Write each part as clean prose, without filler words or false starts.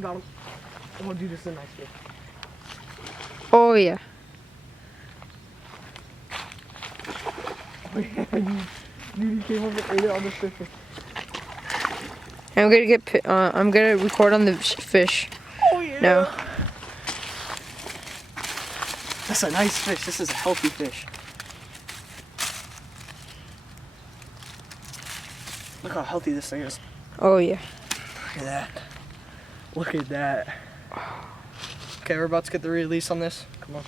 Got him. Oh, dude, this is a nice fish. Oh yeah. Dude, he came over and ate it on the fish. I'm gonna record on the fish. Oh yeah. No. That's a nice fish. This is a healthy fish. Look how healthy this thing is. Oh yeah. Look at that. Look at that. Okay, we're about to get the release on this. Come on.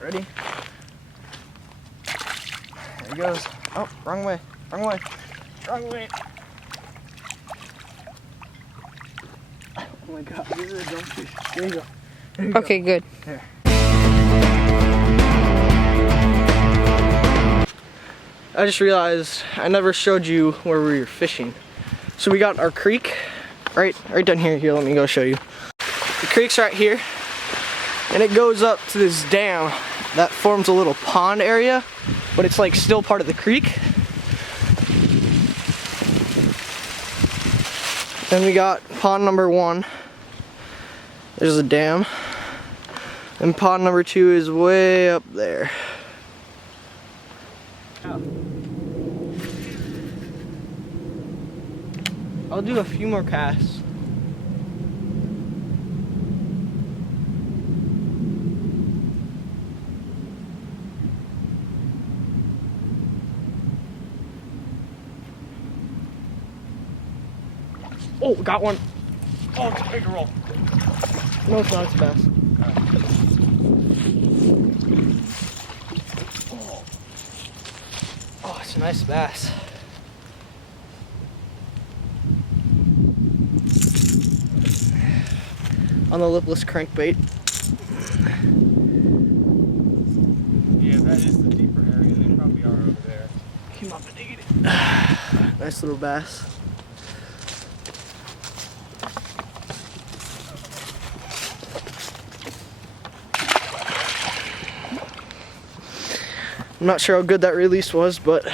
Ready? There he goes. Oh, wrong way. Wrong way. Wrong way. Oh my god, this is a dumb fish. There you go. There you Okay, good. There. I just realized I never showed you where we were fishing. So we got our creek right down here. Here, let me go show you. The creek's right here, and it goes up to this dam that forms a little pond area, but it's like still part of the creek. Then we got pond number 1. There's a dam. And pond number 2 is way up there. I'll do a few more casts. Oh, got one. Oh, it's a bigger roll. No, it's not. It's a bass. Oh, it's a nice bass. On the lipless crankbait. Yeah, that is the deeper area. They probably are over there. Came up and ate it. Nice little bass. I'm not sure how good that release was, but